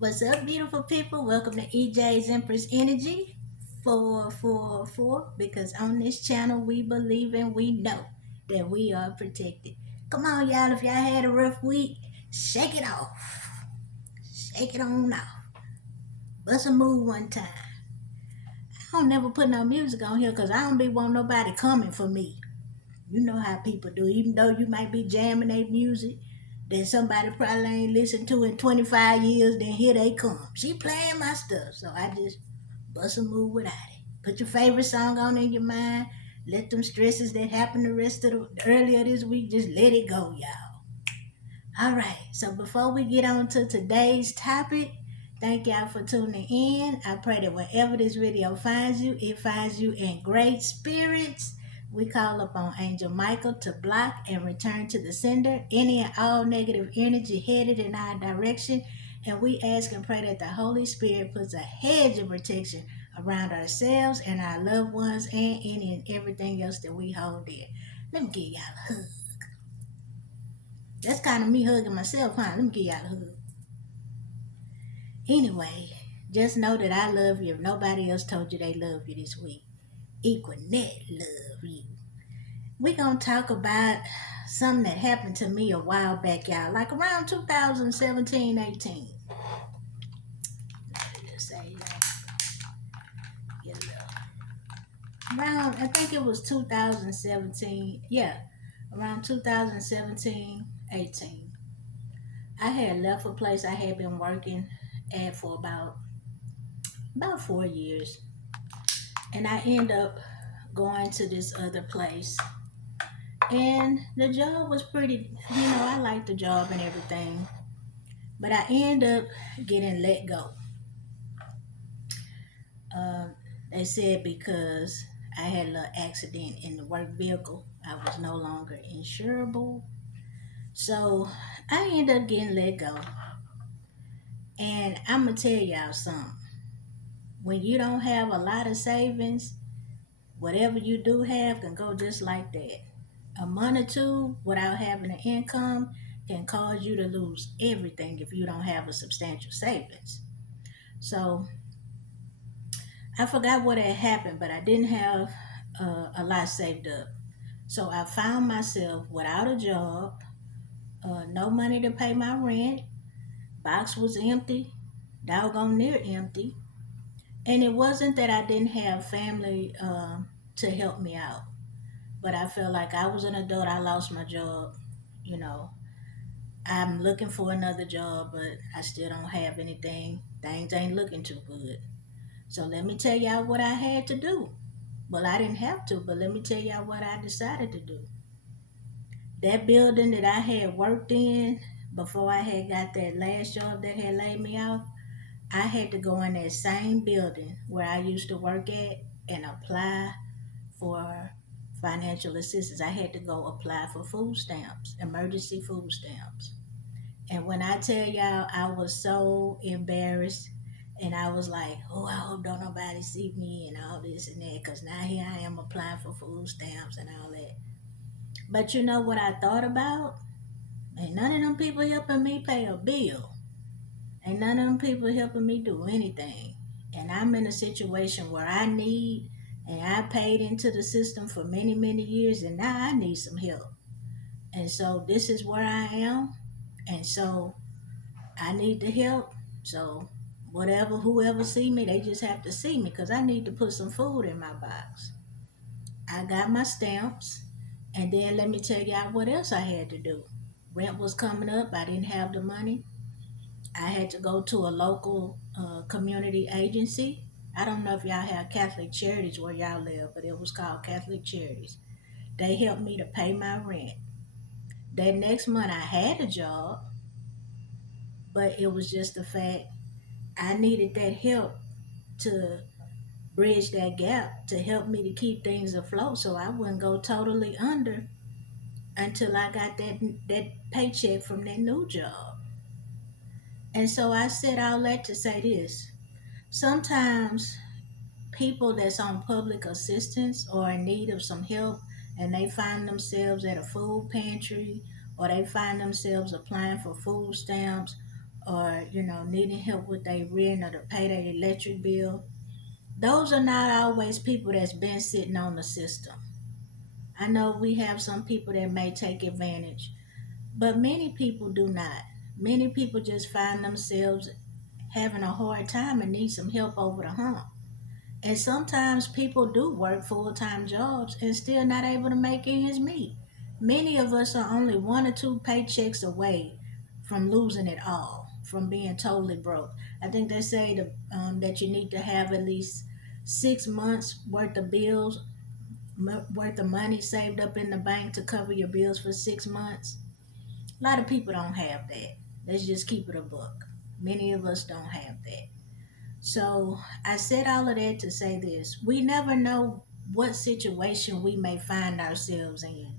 What's up, beautiful people? Welcome to EJ's Empress Energy 444. Because on this channel, we believe and we know that we are protected. Come on, y'all. If y'all had a rough week, shake it off. Shake it on off. Bust a move one time. I don't never put no music on here because I don't be want nobody coming for me. You know how people do. Even though you might be jamming their music that somebody probably ain't listened to in 25 years, then here they come. She playing my stuff. So I just bust a move without it. Put your favorite song on in your mind. Let them stresses that happened the rest of the earlier this week, just let it go, y'all. All right. So before we get on to today's topic, thank y'all for tuning in. I pray that wherever this video finds you, it finds you in great spirits. We call upon Angel Michael to block and return to the sender any and all negative energy headed in our direction. And we ask and pray that the Holy Spirit puts a hedge of protection around ourselves and our loved ones and any and everything else that we hold dear. Let me give y'all a hug. That's kind of me hugging myself, huh? Let me give y'all a hug. Anyway, just know that I love you if nobody else told you they love you this week. Equinet love you. We're going to talk about something that happened to me a while back, y'all. Like around 2017-18. Let's say, around, I think it was 2017. Yeah, around 2017-18. I had left a place I had been working at for about 4 years. And I end up going to this other place. And the job was pretty, I liked the job and everything. But I end up getting let go. They said because I had a little accident in the work vehicle, I was no longer insurable. So I ended up getting let go. And I'm going to tell y'all something. When you don't have a lot of savings, whatever you do have can go just like that. A month or two without having an income can cause you to lose everything if you don't have a substantial savings. So I forgot what had happened, but I didn't have a lot saved up. So I found myself without a job, no money to pay my rent, box was empty, doggone near empty. And it wasn't that I didn't have family to help me out, but I felt like I was an adult. I lost my job. You know, I'm looking for another job, but I still don't have anything. Things ain't looking too good. So let me tell y'all what I had to do. Well, I didn't have to, but let me tell y'all what I decided to do. That building that I had worked in before I had got that last job that had laid me off, I had to go in that same building where I used to work at and apply for financial assistance. I had to go apply for food stamps, emergency food stamps. And when I tell y'all, I was so embarrassed. And I was like, oh, I hope don't nobody see me and all this and that. Because now here I am applying for food stamps and all that. But you know what I thought about? Ain't none of them people helping me pay a bill. Ain't none of them people helping me do anything. And I'm in a situation where I need, and I paid into the system for many, many years, and now I need some help. And so this is where I am. And so I need the help. So whatever, whoever see me, they just have to see me because I need to put some food in my box. I got my stamps. And then let me tell y'all what else I had to do. Rent was coming up. I didn't have the money. I had to go to a local community agency. I don't know if y'all have Catholic Charities where y'all live, but it was called Catholic Charities. They helped me to pay my rent. That next month I had a job, but it was just the fact I needed that help to bridge that gap to help me to keep things afloat so I wouldn't go totally under until I got that paycheck from that new job. And so I said all that to say this. Sometimes people that's on public assistance or in need of some help and they find themselves at a food pantry or they find themselves applying for food stamps or needing help with their rent or to pay their electric bill, those are not always people that's been sitting on the system. I know we have some people that may take advantage, but many people do not. Many people just find themselves having a hard time and need some help over the hump. And sometimes people do work full time jobs and still not able to make ends meet. Many of us are only one or two paychecks away from losing it all, from being totally broke. I think they say that you need to have at least 6 months worth of bills, worth of money saved up in the bank to cover your bills for 6 months. A lot of people don't have that. Let's just keep it a book. Many of us don't have that. So I said all of that to say this. We never know what situation we may find ourselves in.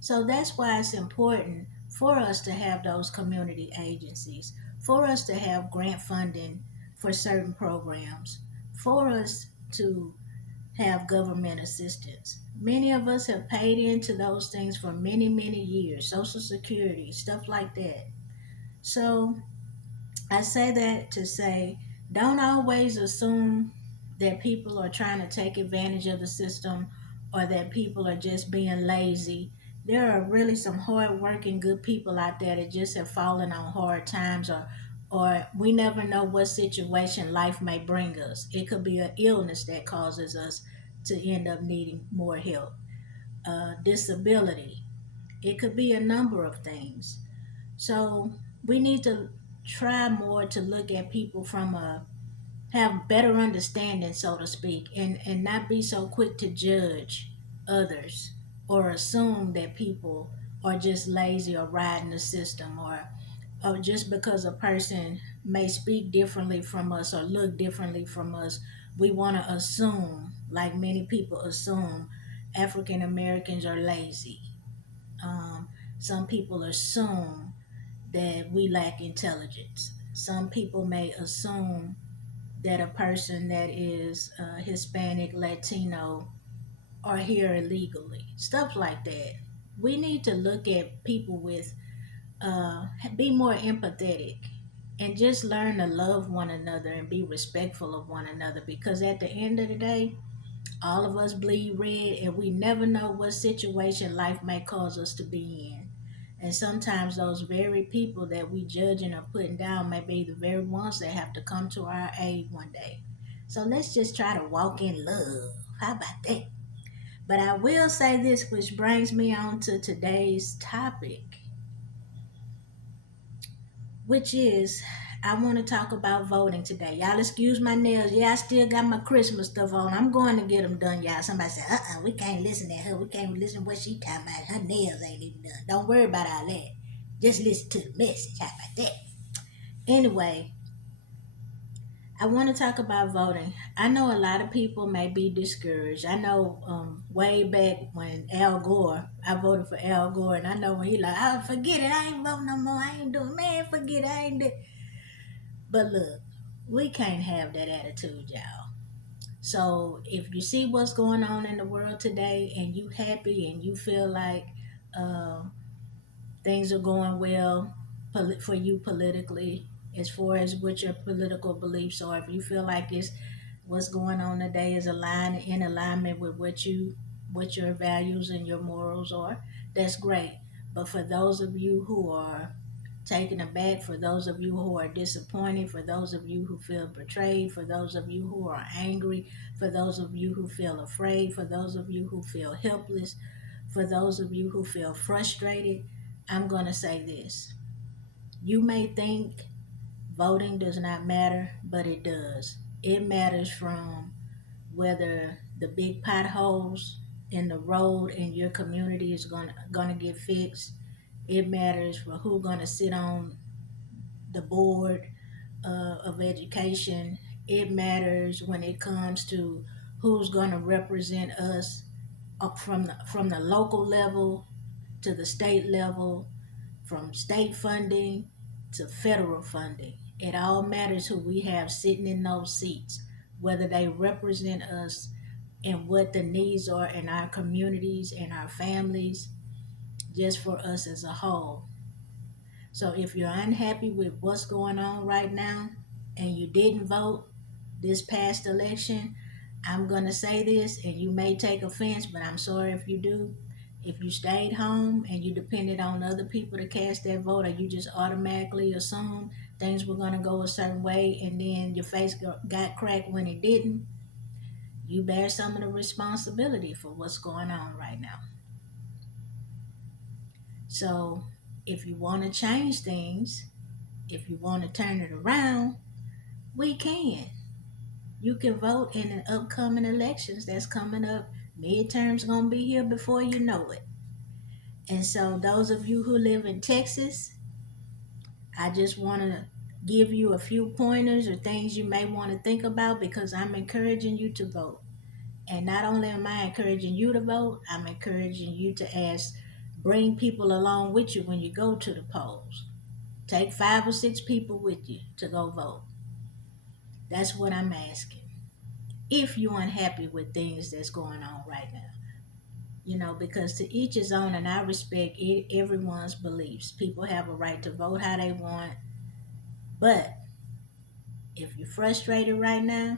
So that's why it's important for us to have those community agencies, for us to have grant funding for certain programs, for us to have government assistance. Many of us have paid into those things for many, many years, Social Security, stuff like that. So I say that to say, don't always assume that people are trying to take advantage of the system or that people are just being lazy. There are really some hard-working, good people out there that just have fallen on hard times, or we never know what situation life may bring us. It could be an illness that causes us to end up needing more help, disability. It could be a number of things. So we need to try more to look at people from a have better understanding, so to speak, and not be so quick to judge others or assume that people are just lazy or riding the system, or just because a person may speak differently from us or look differently from us, we want to assume, like many people assume, African Americans are lazy. Um, some people assume that we lack intelligence. Some people may assume that a person that is Hispanic, Latino are here illegally. Stuff like that. We need to look at people with, be more empathetic and just learn to love one another and be respectful of one another, because at the end of the day, all of us bleed red, and we never know what situation life may cause us to be in. And sometimes those very people that we judging or putting down may be the very ones that have to come to our aid one day. So let's just try to walk in love. How about that? But I will say this, which brings me on to today's topic, which is I want to talk about voting today. Y'all excuse my nails. Yeah, I still got my Christmas stuff on. I'm going to get them done, y'all. Somebody said, we can't listen to her. We can't listen to what she talking about. Her nails ain't even done. Don't worry about all that. Just listen to the message. How about that? Anyway, I want to talk about voting. I know a lot of people may be discouraged. I know way back when Al Gore, I voted for Al Gore, and I know when he like, oh, forget it, I ain't voting no more. I ain't doing, man, forget it, I ain't doing. But look, we can't have that attitude, y'all. So if you see what's going on in the world today and you happy and you feel like uh, things are going well for you politically, as far as what your political beliefs are, if you feel like it's what's going on today is aligned in alignment with what your values and your morals are, that's great. But for those of you who are taken aback, for those of you who are disappointed, for those of you who feel betrayed, for those of you who are angry, for those of you who feel afraid, for those of you who feel helpless, for those of you who feel frustrated, I'm going to say this. You may think voting does not matter, but it does. It matters from whether the big potholes in the road in your community is going to get fixed. It matters for who's going to sit on the board of education. It matters when it comes to who's going to represent us up from the local level to the state level, from state funding to federal funding. It all matters who we have sitting in those seats, whether they represent us and what the needs are in our communities and our families, just for us as a whole. So if you're unhappy with what's going on right now and you didn't vote this past election, I'm going to say this, and you may take offense, but I'm sorry if you do. If you stayed home and you depended on other people to cast that vote, or you just automatically assumed things were going to go a certain way and then your face got cracked when it didn't, you bear some of the responsibility for what's going on right now. So if you want to change things, if you want to turn it around, we can. You can vote in the upcoming elections that's coming up. Midterms gonna be here before you know it. And so those of you who live in Texas, I just want to give you a few pointers or things you may want to think about because I'm encouraging you to vote. And not only am I encouraging you to vote, I'm encouraging you to bring people along with you when you go to the polls. Take 5 or 6 people with you to go vote. That's what I'm asking. If you're unhappy with things that's going on right now, because to each his own, and I respect everyone's beliefs. People have a right to vote how they want, but if you're frustrated right now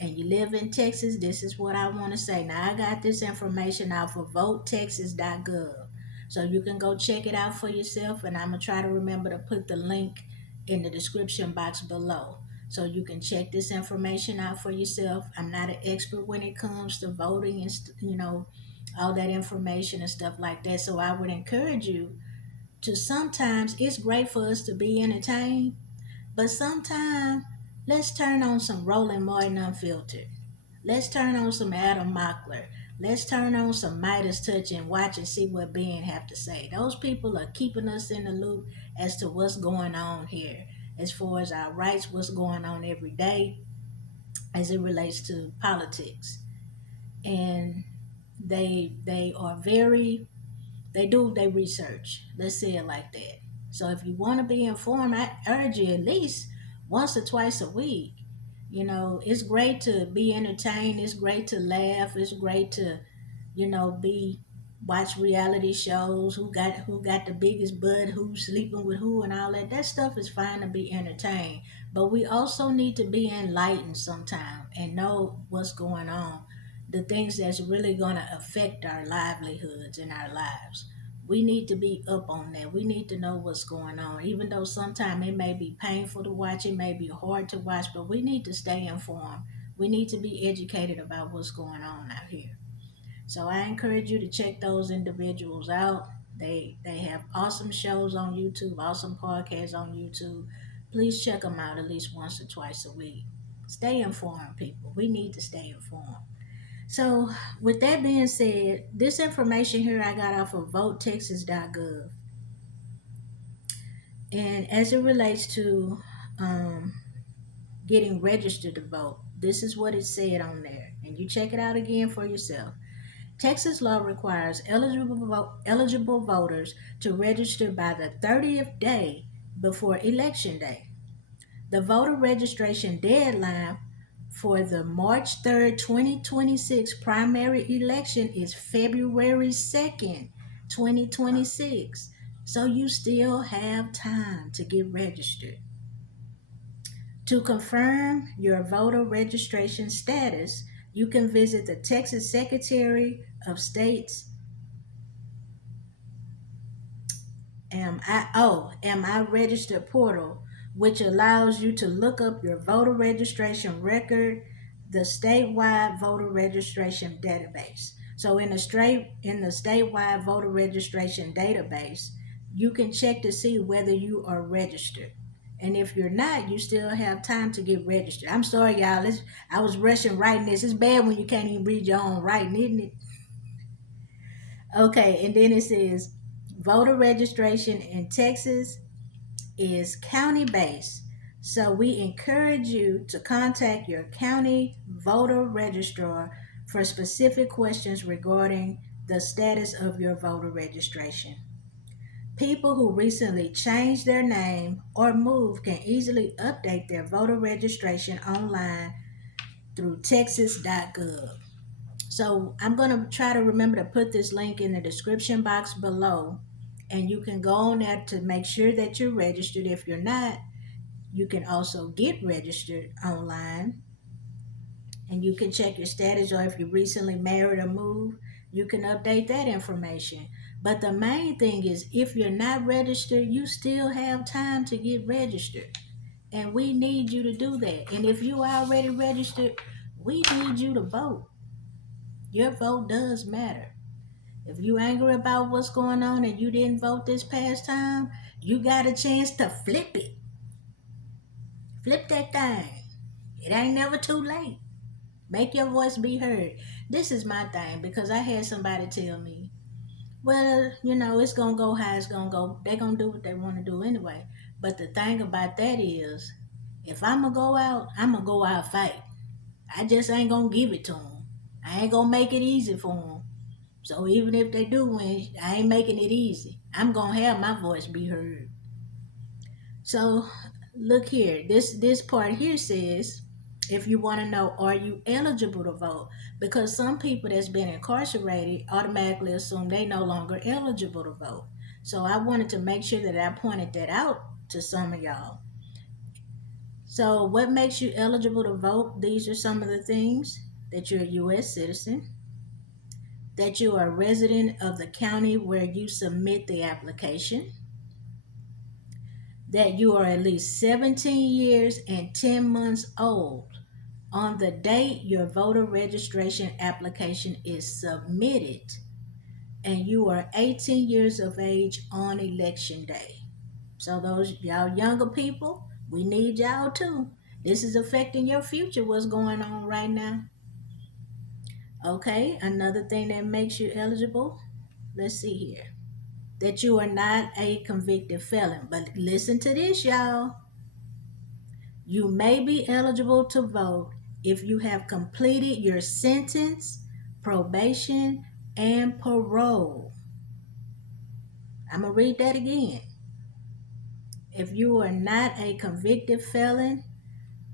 and you live in Texas, this is what I want to say. Now, I got this information out for votetexas.gov. So you can go check it out for yourself, and I'm going to try to remember to put the link in the description box below. So you can check this information out for yourself. I'm not an expert when it comes to voting and, all that information and stuff like that. So I would encourage you to sometimes, it's great for us to be entertained, but sometimes, let's turn on some Roland Martin Unfiltered. Let's turn on some Adam Mockler. Let's turn on some Midas Touch and watch and see what Ben have to say. Those people are keeping us in the loop as to what's going on here, as far as our rights, what's going on every day as it relates to politics. And they are very, they do their research. Let's say it like that. So if you want to be informed, I urge you at least once or twice a week. It's great to be entertained. It's great to laugh. It's great to, be watch reality shows. Who got the biggest butt? Who's sleeping with who, and all that. That stuff is fine to be entertained, but we also need to be enlightened sometime and know what's going on, the things that's really going to affect our livelihoods and our lives. We need to be up on that. We need to know what's going on. Even though sometimes it may be painful to watch, it may be hard to watch, but we need to stay informed. We need to be educated about what's going on out here. So I encourage you to check those individuals out. They have awesome shows on YouTube, awesome podcasts on YouTube. Please check them out at least once or twice a week. Stay informed, people. We need to stay informed. So, with that being said, this information here I got off of votetexas.gov. And as it relates to um, getting registered to vote, this is what it said on there. And you check it out again for yourself. Texas law requires eligible voters to register by the 30th day before Election Day. The voter registration deadline for the March 3rd, 2026 primary election is February 2nd, 2026. So you still have time to get registered. To confirm your voter registration status, you can visit the Texas Secretary of State's Am I Registered portal, which allows you to look up your voter registration record, the statewide voter registration database. So in the statewide voter registration database, you can check to see whether you are registered. And if you're not, you still have time to get registered. I'm sorry, y'all. I was rushing writing this. It's bad when you can't even read your own writing, isn't it? Okay, and then it says voter registration in Texas is county based. So we encourage you to contact your county voter registrar for specific questions regarding the status of your voter registration. People who recently changed their name or moved can easily update their voter registration online through texas.gov. So I'm going to try to remember to put this link in the description box below. And you can go on there to make sure that you're registered. If you're not, you can also get registered online, and you can check your status, or if you recently married or moved, you can update that information. But the main thing is, if you're not registered, you still have time to get registered, and we need you to do that. And if you already registered, we need you to vote. Your vote does matter. If you angry about what's going on and you didn't vote this past time, you got a chance to flip it. Flip that thing. It ain't never too late. Make your voice be heard. This is my thing, because I had somebody tell me, well, it's going to go how it's going to go. They're going to do what they want to do anyway. But the thing about that is, if I'm going to go out, I'm going to go out fight. I just ain't going to give it to them. I ain't going to make it easy for them. So even if they do win, I ain't making it easy. I'm going to have my voice be heard. So look here, this part here says, if you want to know, are you eligible to vote? Because some people that's been incarcerated automatically assume they no longer eligible to vote. So I wanted to make sure that I pointed that out to some of y'all. So what makes you eligible to vote? These are some of the things: that you're a U.S. citizen, that you are a resident of the county where you submit the application, that you are at least 17 years and 10 months old on the date your voter registration application is submitted, and you are 18 years of age on election day. So those y'all younger people, we need y'all too. This is affecting your future, what's going on right now. Okay, another thing that makes you eligible, let's see here, that you are not a convicted felon. But listen to this, y'all. You may be eligible to vote if you have completed your sentence, probation, and parole. I'm going to read that again. If you are not a convicted felon,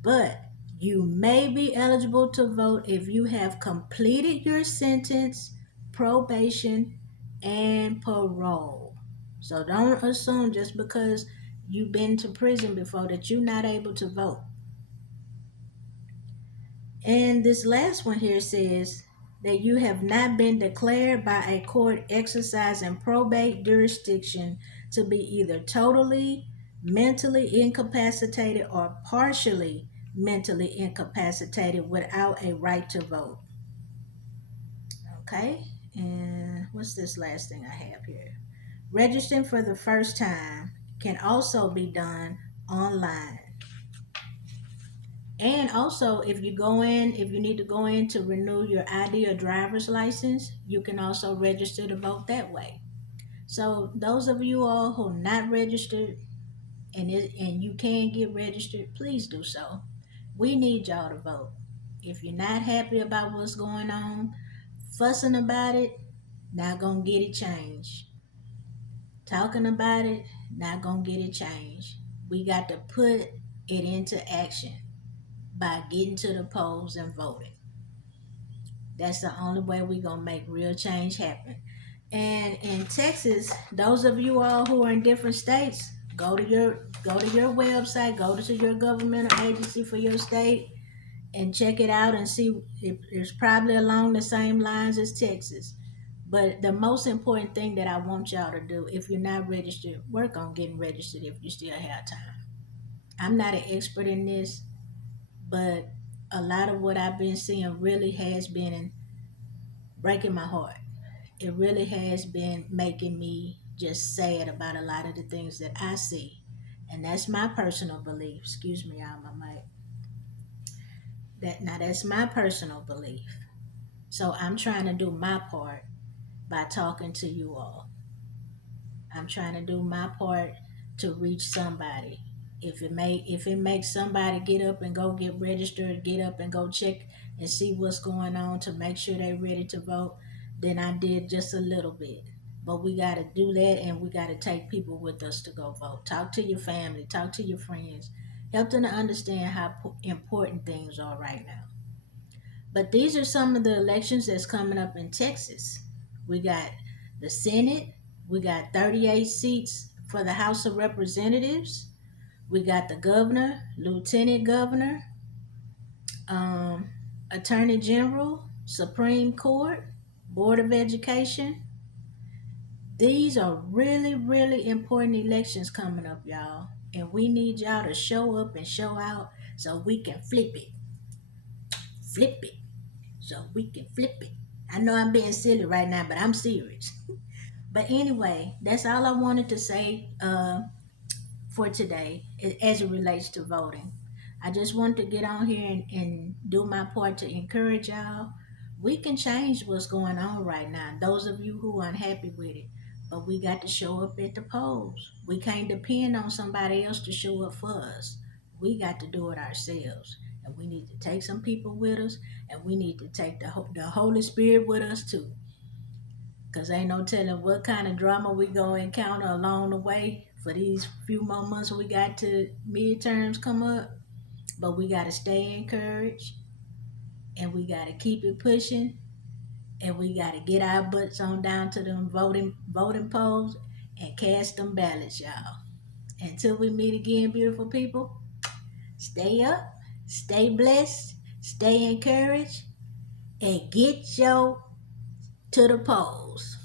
but you may be eligible to vote if you have completed your sentence, probation, and parole. So don't assume just because you've been to prison before that you're not able to vote. And this last one here says that you have not been declared by a court exercising probate jurisdiction to be either totally mentally incapacitated or partially mentally incapacitated without a right to vote. Okay, and what's this last thing I have here? Registering for the first time can also be done online. And also, if you need to go in to renew your ID or driver's license, you can also register to vote that way. So those of you all who are not registered and you can get registered, please do so. We need y'all to vote. If you're not happy about what's going on, fussing about it, not gonna get it changed. Talking about it, not gonna get it changed. We got to put it into action by getting to the polls and voting. That's the only way we're gonna make real change happen. And in Texas, those of you all who are in different states, go to your website, go to your governmental agency for your state, and check it out and see if it's probably along the same lines as Texas. But the most important thing that I want y'all to do, if you're not registered, work on getting registered if you still have time. I'm not an expert in this, but a lot of what I've been seeing really has been breaking my heart. It really has been making me just sad about a lot of the things that I see. And that's my personal belief. Excuse me, y'all, my mic. That's my personal belief. So I'm trying to do my part by talking to you all. I'm trying to do my part to reach somebody. If it makes somebody get up and go get registered, get up and go check and see what's going on to make sure they're ready to vote, then I did just a little bit. But we got to do that, and we got to take people with us to go vote. Talk to your family, talk to your friends, help them to understand how important things are right now. But these are some of the elections that's coming up in Texas. We got the Senate, We got 38 seats for the House of Representatives. We got the governor, lieutenant governor, um, attorney general, Supreme Court, Board of Education. These are really, really important elections coming up, y'all. And we need y'all to show up and show out so we can flip it, so we can flip it. I know I'm being silly right now, but I'm serious. But anyway, that's all I wanted to say for today as it relates to voting. I just wanted to get on here and do my part to encourage y'all. We can change what's going on right now. Those of you who are unhappy with it, but we got to show up at the polls. We can't depend on somebody else to show up for us. We got to do it ourselves. And we need to take some people with us, and we need to take the Holy Spirit with us too. Because ain't no telling what kind of drama we going to encounter along the way for these few more months we got to midterms come up. But we got to stay encouraged, and we got to keep it pushing, and we got to get our butts on down to them voting polls and cast them ballots, y'all. Until we meet again, beautiful people, stay up, stay blessed, stay encouraged, and get your to the polls.